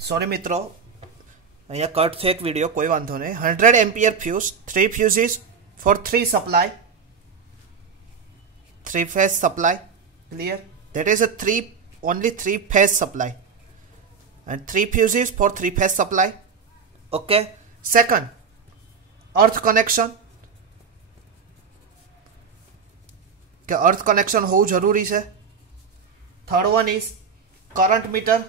Sorry मित्रों, अँ cut fake video, कोई वांधो नहीं। 100 ampere fuse, 3 fuses for 3 supply, 3 phase supply, clear? That is only 3 phase supply and 3 fuses for 3 phase supply. Okay. Second, earth connection, કે अर्थ connection હોવું જરૂરી છે. Third one is current meter.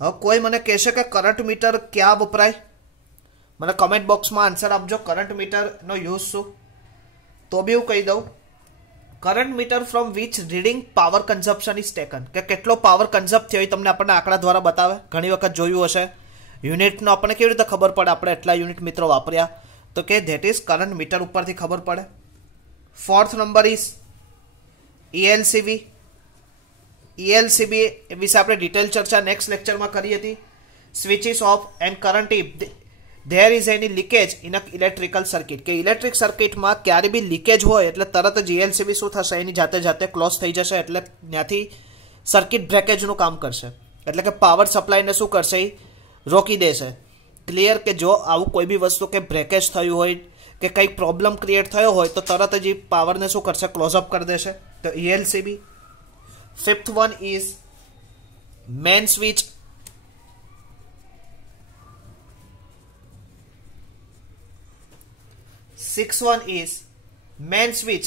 હવે કોઈ મને કહેશે કે કરંટ મીટર ક્યાં વપરાય, મને કમેન્ટ બોક્સમાં આન્સર આપજો. કરંટ મીટરનો યુઝ શું? તો બી હું કહી દઉં, current meter from which reading power consumption is taken, કે કેટલો પાવર કન્ઝપ્ટ થયો એ તમને આપણને આંકડા દ્વારા બતાવે. ઘણી વખત જોયું હશે યુનિટનો આપણને કેવી રીતે ખબર પડે આપણે એટલા યુનિટ મિત્રો વાપર્યા, તો કે ધેટ ઇઝ કરંટ મીટર ઉપરથી ખબર પડે. Fourth number is ELCV. ELCV વિશે આપણે ડિટેલ ચર્ચા નેક્સ્ટ લેક્ચરમાં કરી હતી. Switch ease of end current if there is any leakage in a electrical circuit, કે ઇલેક્ટ્રિક સર્કિટમાં ક્યારે બી લીકેજ હોય એટલે તરત જ ELCV શું થશે, એની જાતે ક્લોઝ થઈ જશે, એટલે ત્યાંથી સર્કિટ બ્રેકેજનું કામ કરશે, એટલે કે પાવર સપ્લાયને શું કરશે, એ રોકી દેશે. ક્લિયર? કે જો આવું કોઈ બી વસ્તુ કે બ્રેકેજ થયું હોય કે કંઈક પ્રોબ્લેમ ક્રિએટ થયો હોય તો તરત જ પાવરને શું કરશે, ક્લોઝઅપ કરી દેશે. તો ELCB. Fifth one is main switch. Six one is main switch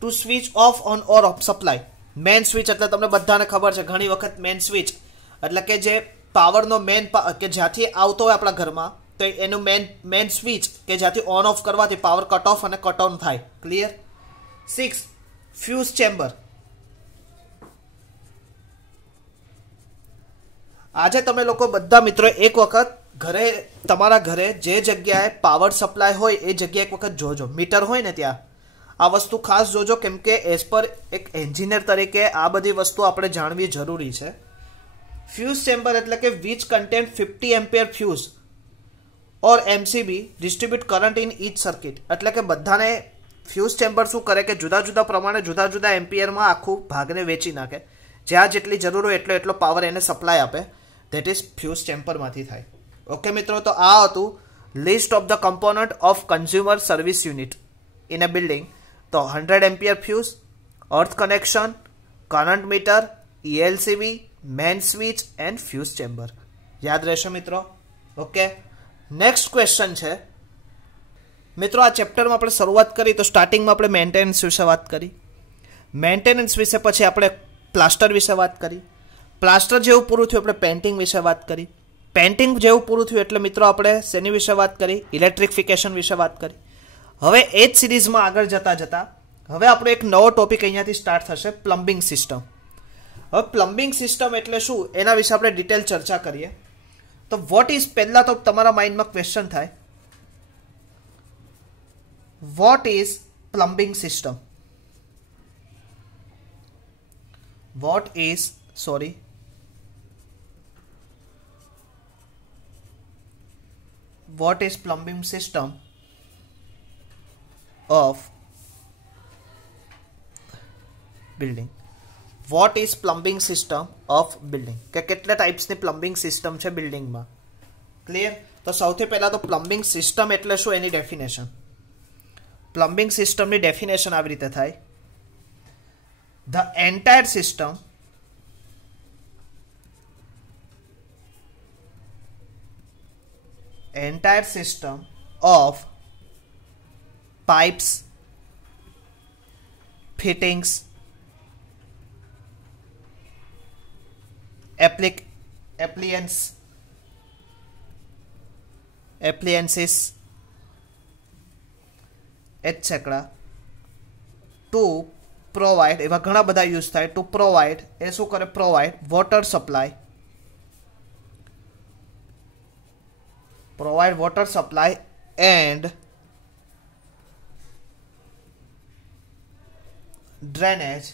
to switch off on or off supply. Main switch એટલે તમને બધાને ખબર છે, ઘણી વખત મેન સ્વિચ એટલે કે જે પાવરનો મેન કે જ્યાંથી આવતો હોય આપણા ઘરમાં, તો એનું મેન સ્વિચ કે જ્યાંથી ઓન ઓફ કરવાથી પાવર કટ ઓફ અને કટ ઓન થાય. ક્લિયર? 6 fuse chamber. આજે તમે લોકો બધા મિત્રો એક વખત ઘરે, તમારા ઘરે જે જગ્યાએ પાવર સપ્લાય હોય એ જગ્યાએ એક વખત જોજો, મીટર હોય ને ત્યાં આ વસ્તુ ખાસ જોજો, કેમ કે એઝ પર એક એન્જિનિયર તરીકે આ બધી વસ્તુ આપણે જાણવી જરૂરી છે. ફ્યુઝ ચેમ્બર એટલે કે which content 50 ampere fuse or MCB distribute current in each circuit, એટલે કે બધાને ફ્યુઝ ચેમ્બર શું કરે કે જુદા જુદા પ્રમાણે જુદા જુદા એમ્પિયરમાં આખું ભાગને વેચી નાખે, જ્યાં જેટલી જરૂર હોય એટલો પાવર એને સપ્લાય આપે. ધેટ ઇઝ ફ્યુઝ ચેમ્બરમાંથી થાય. ઓકે મિત્રો, તો આ હતું list of the component of consumer service unit in a building. તો 100 ampere fuse, earth connection, current meter, ELCV, main switch and fuse chamber. યાદ રહેશે મિત્રો? ઓકે. નેક્સ્ટ ક્વેશ્ચન છે મિત્રો, આ ચેપ્ટરમાં આપણે શરૂઆત કરી તો સ્ટાર્ટિંગમાં આપણે મેન્ટેનન્સ વિશે વાત કરી. મેન્ટેનન્સ વિશે પછી આપણે પ્લાસ્ટર વિશે વાત કરી. પ્લાસ્ટર જેવું પૂરું થયું આપણે પેઇન્ટિંગ વિશે વાત કરી. પેઇન્ટિંગ જેવું પૂરું થયું એટલે મિત્રો આપણે શેની વિશે વાત કરી, ઇલેક્ટ્રિફિકેશન વિશે વાત કરી. હવે એ જ સિરીઝમાં આગળ જતા હવે આપણો એક નવો ટોપિક અહીંયાથી સ્ટાર્ટ થશે, પ્લમ્બિંગ સિસ્ટમ. હવે પ્લમ્બિંગ સિસ્ટમ એટલે શું એના વિશે આપણે ડિટેલ ચર્ચા કરીએ. તો વોટ ઇઝ, પહેલા તો તમારા માઇન્ડમાં ક્વેશ્ચન થાય, what is plumbing system? What is plumbing system of building? What is plumbing system of building, કે કેટલા ટાઈપ્સની પ્લમ્બિંગ સિસ્ટમ છે બિલ્ડિંગમાં. ક્લિયર? તો સૌથી પહેલા તો પ્લમ્બિંગ સિસ્ટમ એટલે શું એની ડેફિનેશન. પ્લમ્બિંગ સિસ્ટમની ડેફિનેશન આવી રીતે થાય, the entire system of pipes, fittings, appliances etc. to provide, એવા ઘણા બધા યુઝ થાય. ટુ પ્રોવાઈડ એ શું કરે, provide water supply and drainage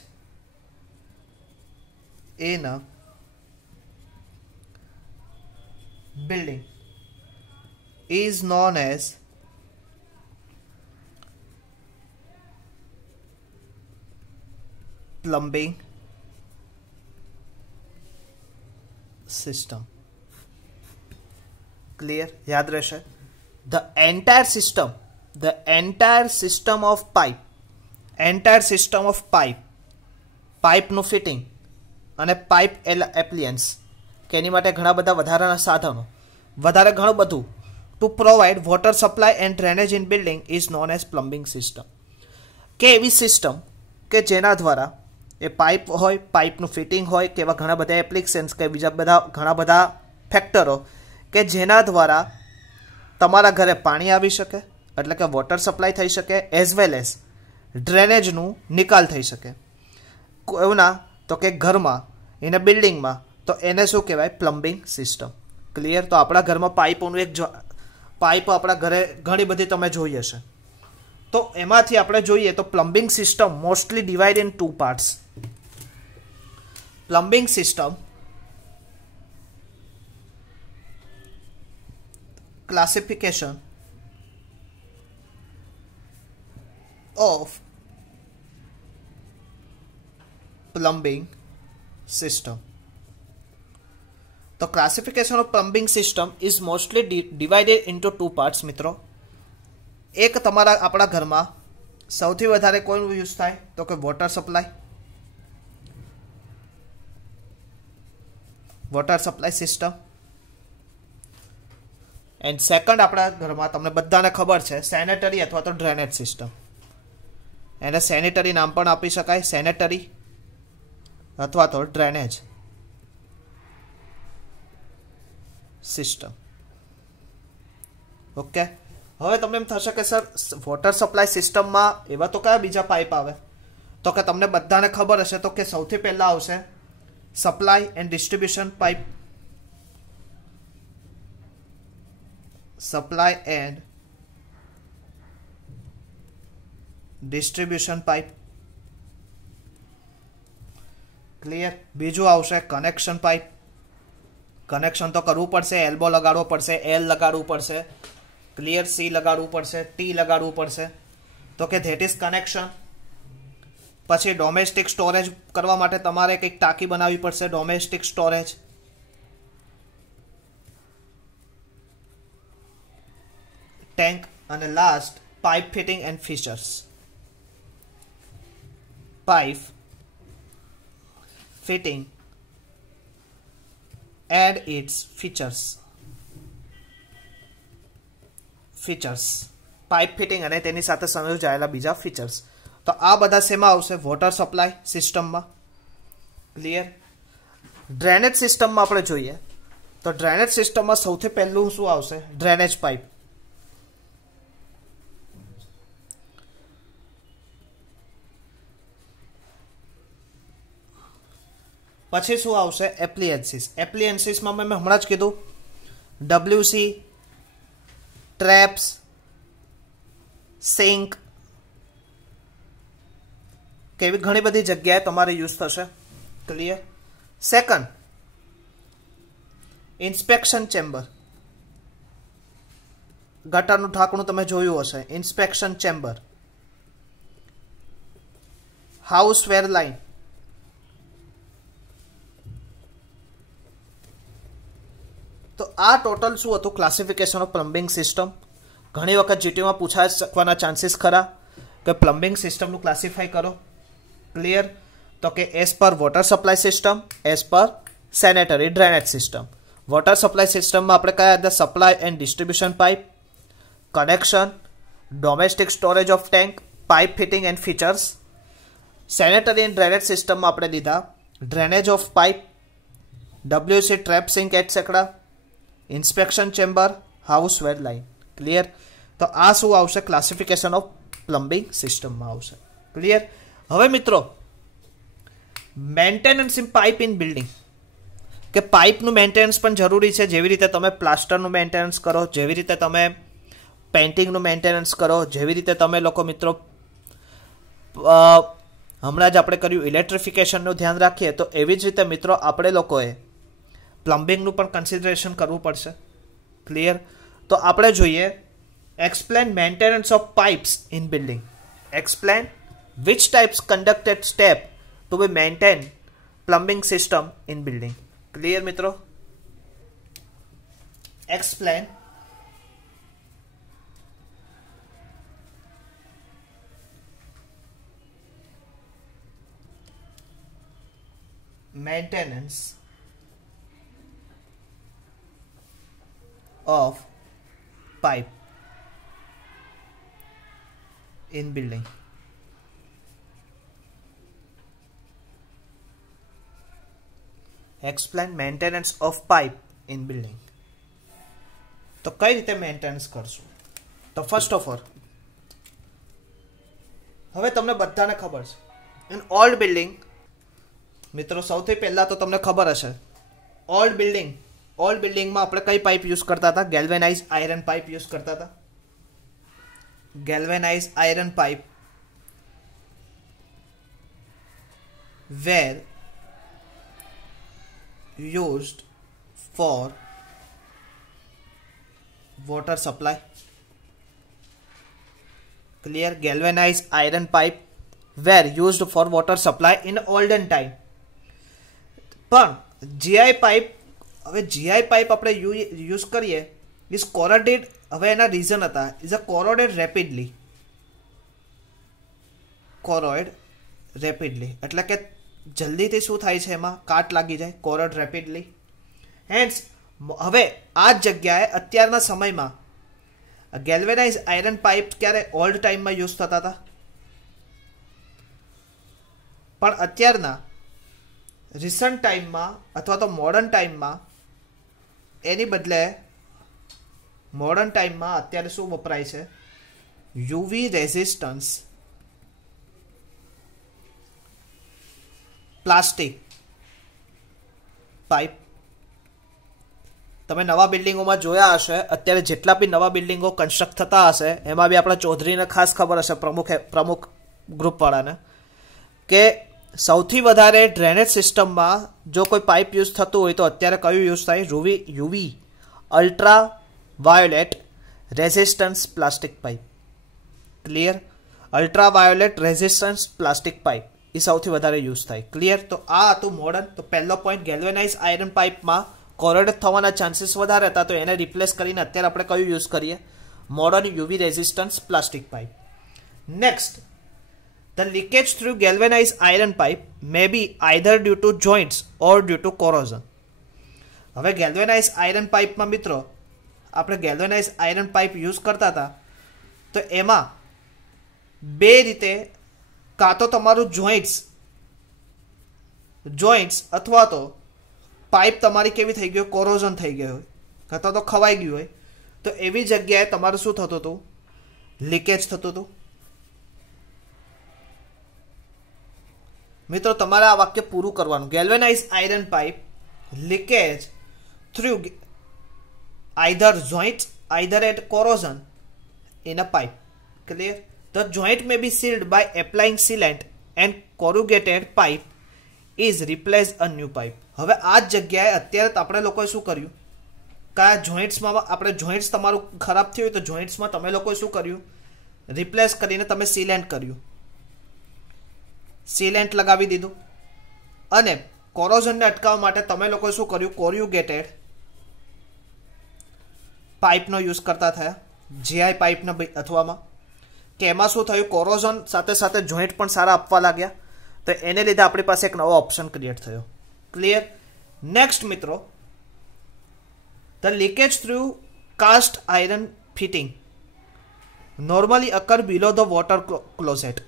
in a building is known as plumbing system. Clear, याद रहेशे। The entire system of pipe, पाइपનું ફિટિંગ અને પાઇપ એપ્લિયન્સ કે એની માટે ઘણા બધા વધારાના સાધનો, વધારે ઘણું બધું, to provide water supply and drainage in building is known as plumbing system. કે એવી સિસ્ટમ કે જેના દ્વારા એ પાઇપ હોય, પાઇપનું ફિટિંગ હોય કે એવા ઘણા બધા એપ્લિકેશન્સ કે બીજા બધા ઘણા બધા ફેક્ટરો કે જેના દ્વારા તમારા ઘરે પાણી આવી શકે, એટલે કે વોટર સપ્લાય થઈ શકે, એઝ વેલ એઝ ડ્રેનેજનું નિકાલ થઈ શકે। એવું ના તો કે ઘરમાં એને બિલ્ડિંગમાં, તો એને શું કહેવાય? Plumbing system. ક્લિયર। તો આપણા ઘરમાં પાઇપોનું પાઇપ આપણા ઘરે ઘણી બધી તમે જોઈ હશે। તો એમાંથી આપણે જોઈએ તો plumbing system mostly divide in 2 parts. Plumbing system classification of plumbing system. The classification of plumbing system is mostly divided into 2 parts મિત્રો। એક તમારા આપણા ઘરમાં સૌથી વધારે કોનું યુઝ થાય તો કે water supply system, and second આપણા ઘરમાં તમને બધાને ખબર છે સેનેટરી અથવા તો ડ્રેનેજ સિસ્ટમ। એને સેનેટરી નામ પણ આપી શકાય, સેનેટરી અથવા તો ડ્રેનેજ સિસ્ટમ। ઓકે, હવે તમને એમ થશે કે સર વોટર સપ્લાય સિસ્ટમમાં એવા તો કયા બીજા પાઇપ આવે? તો કે તમને બધાને ખબર હશે તો કે સૌથી પહેલા આવશે supply and distribution pipe, supply and distribution pipe. Clear. બીજું આવશે કનેક્શન પાઇપ। કનેક્શન તો કરવું પડશે, એલ્બો લગાડવો પડશે, એલ લગાડવું પડશે, ક્લિયર, સી લગાડવું પડશે, ટી લગાડવું પડશે, તો કે ધેટ ઇઝ કનેક્શન। પછી ડોમેસ્ટિક સ્ટોરેજ કરવા માટે તમારે કંઈક ટાંકી બનાવવી પડશે, ડોમેસ્ટિક સ્ટોરેજ। ટેન્ક અને last pipe fitting and features. Pipe fitting and its features. Pipe fitting અને તેની સાથે સંયોજાયેલા બીજા ફીચર્સ। તો આ બધા શેમાં આવશે? વોટર સપ્લાય સિસ્ટમમાં। ક્લિયર। ડ્રેનેજ સિસ્ટમમાં આપણે જોઈએ તો ડ્રેનેજ સિસ્ટમમાં સૌથી પહેલું શું આવશે? Drainage pipe. પછી શું આવશે? એપ્લિયન્સીસમાં મેં હમણાં જ કીધું WC, ટ્રેપ્સ, સિંક કે એવી ઘણી બધી જગ્યાએ તમારે યુઝ થશે। ક્લિયર। Second, inspection chamber. ગટરનું ઢાંકણું તમે જોયું હશે, ઇન્સ્પેક્શન ચેમ્બર। હાઉસ વેર લાઇન, તો આ ટોટલ શું હતું? Classification of plumbing system. ઘણી વખત જીટીમાં પૂછાઈ શકવાના ચાન્સીસ ખરા કે પ્લમ્બિંગ સિસ્ટમનું ક્લાસિફાઈ કરો। ક્લિયર। તો કે as per water supply system, as per sanitary drainage system. Water supply સિસ્ટમમાં આપણે કયા હતા? Supply and distribution pipe, connection, domestic storage of tank, pipe fitting and features. Sanitary and drainage સિસ્ટમમાં આપણે લીધા drainage of pipe, WC, trap, sink etcetera, inspection chamber, house wear line. Clear. તો આ શું આવશે? ક્લાસિફિકેશન ઓફ પ્લમ્બિંગ સિસ્ટમમાં આવશે। Clear. હવે મિત્રો maintenance in pipe in building, કે પાઇપનું મેન્ટેનન્સ પણ જરૂરી છે। જેવી રીતે તમે પ્લાસ્ટરનું મેન્ટેનન્સ કરો, જેવી રીતે તમે પેઇન્ટિંગનું મેન્ટેનન્સ કરો, જેવી રીતે તમે લોકો મિત્રો હમણાં જ આપણે કર્યું ઇલેક્ટ્રિફિકેશનનું ધ્યાન રાખીએ, તો એવી જ રીતે મિત્રો આપણે લોકોએ પ્લમ્બિંગનું પણ કન્સિડરેશન કરવું પડશે। ક્લિયર। તો આપણે જોઈએ explain maintenance of pipes in building, explain which types conducted step to be maintain plumbing system in building। Clear મિત્રો? explain maintenance of pipe in building. Explain maintenance of pipe in building. તો કઈ રીતે maintenance કરશું? તો first of all, હવે તમને બધાને ખબર છે, ઇન ઓલ્ડ બિલ્ડિંગ, મિત્રો સૌથી પહેલા તો તમને ખબર હશે, ઓલ્ડ બિલ્ડિંગમાં આપણે કઈ પાઇપ યુઝ કરતા હતા? ગેલ્વેનાઇઝ આયરન પાઇપ યુઝ કરતા હતા. Galvanize iron pipe were used for water supply. Clear? Galvanized iron pipe were used for water supply in olden time. પણ GI પાઇપ, હવે GI પાઇપ આપણે યુઝ કરીએ is કોરોડેડ. હવે એના રીઝન હતા, is a કોરોડેડ rapidly, એટલે કે જલ્દીથી શું થાય છે, એમાં કાટ લાગી જાય, કોરોડ રેપિડલી. હેન્સ હવે આ જ જગ્યાએ અત્યારના સમયમાં ગેલ્વેનાઇઝ આયરન પાઇપ ક્યારે ઓલ્ડ ટાઈમમાં યુઝ થતા હતા, પણ અત્યારના રિસન્ટ ટાઈમમાં અથવા તો મોડર્ન ટાઈમમાં એની બદલે મોડર્ન ટાઈમમાં અત્યારે શું વપરાય છે? UV resistance plastic pipe. તમે નવા બિલ્ડિંગોમાં જોયા હશે, અત્યારે જેટલા બી નવા બિલ્ડિંગો કન્સ્ટ્રક્ટ થતા હશે એમાં બી આપણા ચૌધરીને ખાસ ખબર હશે, પ્રમુખ ગ્રુપવાળાને, કે સૌથી વધારે ડ્રેનેજ સિસ્ટમમાં જો કોઈ પાઇપ યુઝ થતું હોય તો અત્યારે કયું યુઝ થાય? UV ultra violet resistance plastic pipe. Clear? Ultra violet resistance plastic pipe એ સૌથી વધારે યુઝ થાય. ક્લિયર? તો આ હતું મોડર્ન. તો પહેલો પોઈન્ટ, ગેલ્વેનાઇઝ આયરન પાઇપમાં કોરોડ થવાના ચાન્સીસ વધારે હતા, તો એને રિપ્લેસ કરીને અત્યારે આપણે કયું યુઝ કરીએ? Modern UV resistance plastic pipe. Next, the leakage through galvanize iron pipe may be either due to joints or due to corrosion. હવે ગેલ્વેનાઇઝ આયરન પાઇપમાં મિત્રો આપણે ગેલ્વેનાઇઝ આયરન પાઇપ યુઝ કરતા હતા, તો એમાં બે રીતે, કાં તો તમારું જોઈન્ટ્સ અથવા તો પાઇપ તમારી કેવી થઈ ગઈ, કોરોઝન થઈ ગયો હોય, કાં તો ખવાઈ ગયું હોય, તો એવી જગ્યાએ તમારું શું થતું હતું? લીકેજ થતું હતું. મિત્રો તમારે આ વાક્ય પૂરું કરવાનું. Galvanize iron pipe leakage through either joints either at corrosion in a pipe. Clear? The joint may be sealed by applying sealant and corrugated pipe is replaced a new pipe. હવે આ જ જગ્યાએ અત્યારે આપણે લોકોએ શું કર્યું? કયા જોઈન્ટ્સમાં આપણે જોઈન્ટ્સ તમારું ખરાબ થયું હોય તો જોઈન્ટ્સમાં તમે લોકોએ શું કર્યું? રિપ્લેસ કરીને તમે સીલેન્ટ કર્યું, સીલેન્ટ લગાવી દીધું. અને કોરોઝનને અટકાવવા માટે તમે લોકોએ શું કર્યું? કોર્યુગેટેડ પાઇપનો યુઝ કરતા થયા, જીઆઈ પાઇપના અથવામાં. કે એમાં શું થયું? કોરોઝન સાથે સાથે જોઈન્ટ પણ સારા આપવા લાગ્યા, તો એને લીધે આપણી પાસે એક નવો ઓપ્શન ક્રિએટ થયો. ક્લિયર? નેક્સ્ટ મિત્રો, the leakage through cast iron fitting normally occur below the water closet.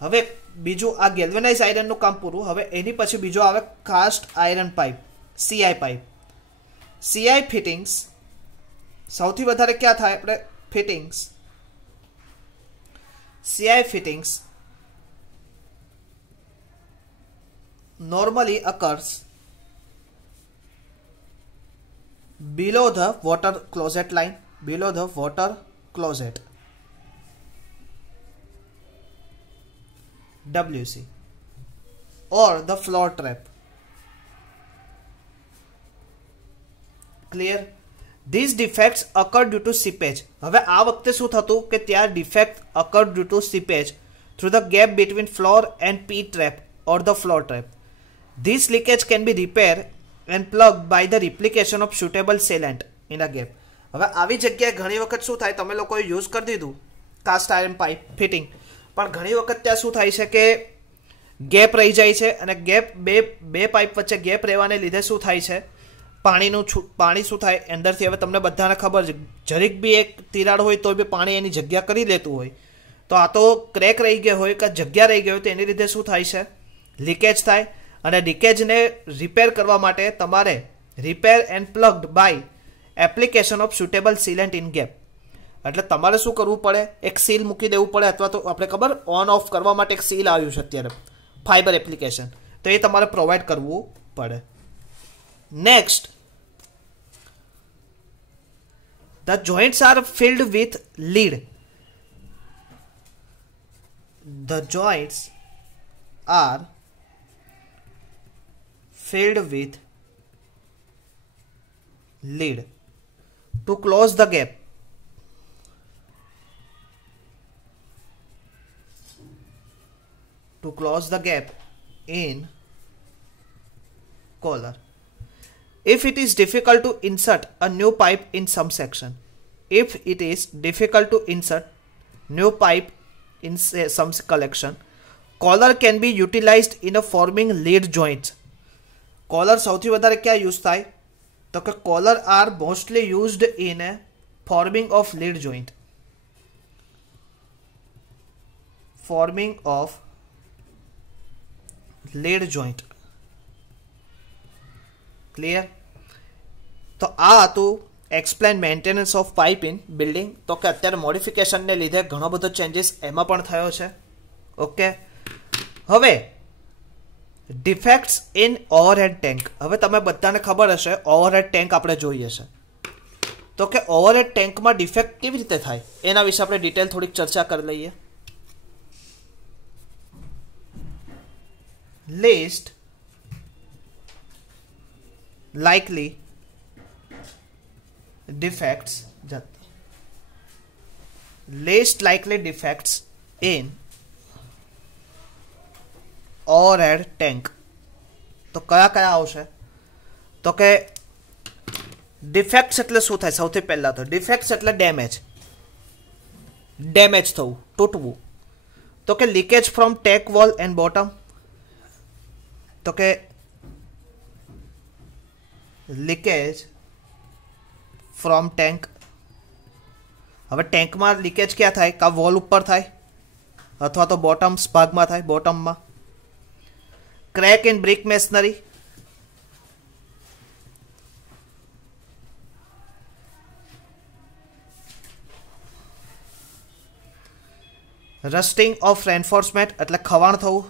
હવે બીજું, આ ગેલ્વેનાઇઝ આયરનનું કામ પૂરું. હવે એની પછી બીજો આવે cast iron pipe, CI pipe. CI fittings સૌથી વધારે ક્યાં થાય? આપણે fittings, CI fittings normally occurs below the water closet line, below the water closet, WC, or the floor trap. Clear? These defects occur due to seepage. હવે આ વખતે શું થતું કે ત્યાં defect occur due to seepage through the gap between floor and P trap or the floor trap. This leakage can be repaired and plugged by the replication of suitable sealant in a gap. હવે આવી જગ્યાએ ઘણી વખત શું થાય, તમે લોકોએ use કરી દીધું કાસ્ટ આયર્ન પાઇપ ફિટિંગ, પણ ઘણી વખત ત્યાં શું થાય છે કે ગેપ રહી જાય છે, અને ગેપ બે પાઇપ વચ્ચે ગેપ રહેવાને લીધે શું થાય છે, પાણી શું થાય અંદરથી, હવે તમને બધાને ખબર છે જરીક બી એક તિરાડ હોય તો બી પાણી એની જગ્યા કરી લેતું હોય, તો આ તો ક્રેક રહી ગયો હોય કે જગ્યા રહી ગઈ હોય તો એની લીધે શું થાય છે, લીકેજ થાય. અને લીકેજને રિપેર કરવા માટે તમારે repair and plugged by application of suitable sealant in gap, એટલે તમારે શું કરવું પડે, એક સીલ મૂકી દેવું પડે, અથવા તો આપણે ખબર ઓન ઓફ કરવા માટે એક સીલ આવ્યું છે અત્યારે ફાઈબર એપ્લિકેશન, તો એ તમારે પ્રોવાઈડ કરવું પડે. Next, the joints are filled with lead. The joints are filled with lead to close the gap. To close the gap in collar. If it is difficult to insert a new pipe in some section, if it is difficult to insert new pipe in some collection, collar can be utilized in a forming lead joints. Collar સૌથી વધારે ક્યાં use થાય, તો કે collar are mostly used in a forming of lead joint. Forming of lead joint. Clear? તો આ હતું explain maintenance of pipe in building. તો કે અત્યારે મોડિફિકેશનને લીધે ઘણો બધો ચેન્જીસ એમાં પણ થયો છે. ઓકે, હવે ડિફેક્ટ્સ ઇન ઓવરહેડ ટેન્ક. હવે તમે બધાને ખબર હશે ઓવરહેડ ટેન્ક આપણે જોઈએ છે, તો કે ઓવરહેડ ટેન્કમાં ડિફેક્ટ કેવી રીતે થાય એના વિશે આપણે ડિટેલ થોડીક ચર્ચા કરી લઈએ. List likely defects, list likely defects in overhead tank. તો કયા કયા આવશે, તો કે ડિફેક્ટ્સ એટલે શું થાય, સૌથી પહેલા તો ડિફેક્ટ્સ એટલે ડેમેજ થવું, તૂટવું. તો કે leakage from tech wall and bottom, તો કે લીકેજ ફ્રોમ ટેન્ક. હવે ટેન્કમાં લીકેજ ક્યાં થાય, કા વોલ ઉપર થાય અથવા તો બોટમ્સ ભાગમાં થાય, બોટમમાં. Crack in brick masonry, rusting of reinforcement એટલે ખવાણ થવું,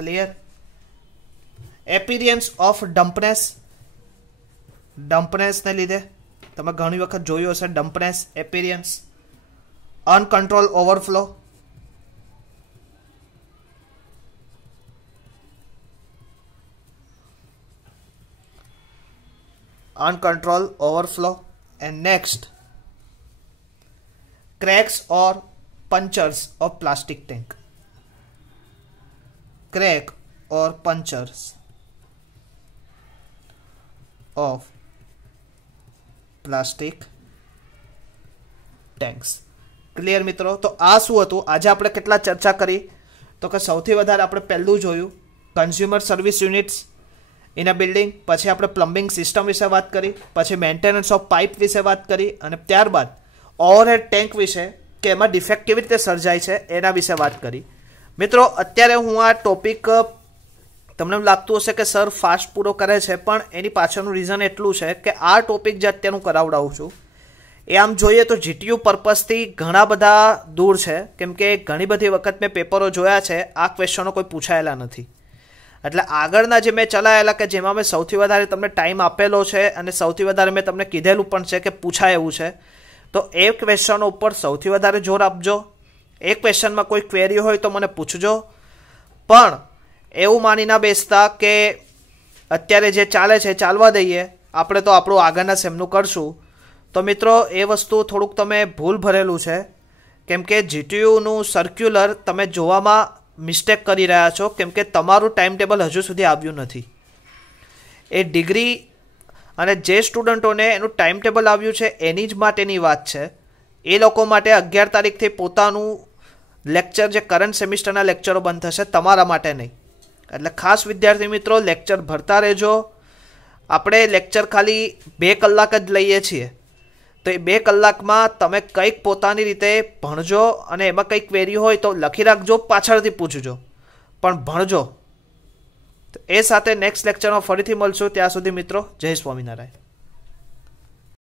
ક્લિયર. એપિરિયન્સ ઓફ ડમ્પનેસને લીધે તમે ઘણી વખત જોયું હશે dampness appearance. Uncontrolled overflow, and next cracks or punctures of plastic tank. Crack or punctures of plastic tanks. Clear મિત્રો? તો આ શું હતું, આજે આપણે કેટલા ચર્ચા કરી, તો કે સૌથી વધારે આપણે પહેલું જોયું consumer service units in a building, પછી આપણે પ્લમ્બિંગ સિસ્ટમ વિશે વાત કરી, પછી મેન્ટેનન્સ ઓફ પાઇપ વિશે વાત કરી, અને ત્યારબાદ ઓવરહેડ ટેન્ક વિશે કે એમાં ડિફેક્ટ કેવી રીતે સર્જાય છે એના વિશે વાત કરી. મિત્રો અત્યારે હું આ ટોપિક તમને લાગતું હશે કે સર ફાસ્ટ પૂરો કરે છે, પણ એની પાછળનું રીઝન એટલું છે કે આ ટોપિક જે અત્યારે હું કરાવડાવું છું એ આમ જોઈએ તો જીટીયુ પર્પઝથી ઘણા બધા દૂર છે, કેમ કે ઘણી બધી વખત મેં પેપરો જોયા છે, આ ક્વેશ્ચનો કોઈ પૂછાયેલા નથી. એટલે આગળના જે મેં ચલાયેલા કે જેમાં મેં સૌથી વધારે તમને ટાઈમ આપેલો છે અને સૌથી વધારે મેં તમને કીધેલું પણ છે કે પૂછાય એવું છે, તો એ ક્વેશ્ચનો ઉપર સૌથી વધારે જોર આપજો. એ ક્વેશ્ચનમાં કોઈ ક્વેરી હોય તો મને પૂછજો, પણ એવું માની ના બેસતા કે અત્યારે જે ચાલે છે ચાલવા દઈએ, આપણે તો આપણું આગળના સેમનું કરશું. તો મિત્રો એ વસ્તુ થોડુંક તમે ભૂલ ભરેલું છે, કેમ કે જીટીયુનું સર્ક્યુલર તમે જોવામાં મિસ્ટેક કરી રહ્યા છો, કેમ કે તમારું ટાઈમ ટેબલ હજુ સુધી આવ્યું નથી. એ ડિગ્રી અને જે સ્ટુડન્ટોને એનું ટાઈમ ટેબલ આવ્યું છે એની જ માટેની વાત છે. એ લોકો માટે 11 તારીખથી પોતાનું લેક્ચર, જે કરંટ સેમિસ્ટરના લેક્ચરો બંધ થશે, તમારા માટે નહીં. એટલે ખાસ વિદ્યાર્થી મિત્રો લેક્ચર ભરતા રહેજો. આપણે લેક્ચર ખાલી 2 કલાક જ લઈએ છીએ, તો એ 2 કલાકમાં તમે કંઈક પોતાની રીતે ભણજો અને એમાં કંઈક ક્વેરી હોય તો લખી રાખજો, પાછળથી પૂછજો, પણ ભણજો. તો એ સાથે નેક્સ્ટ લેક્ચરમાં ફરીથી મળશું. ત્યાં સુધી મિત્રો જય સ્વામિનારાયણ.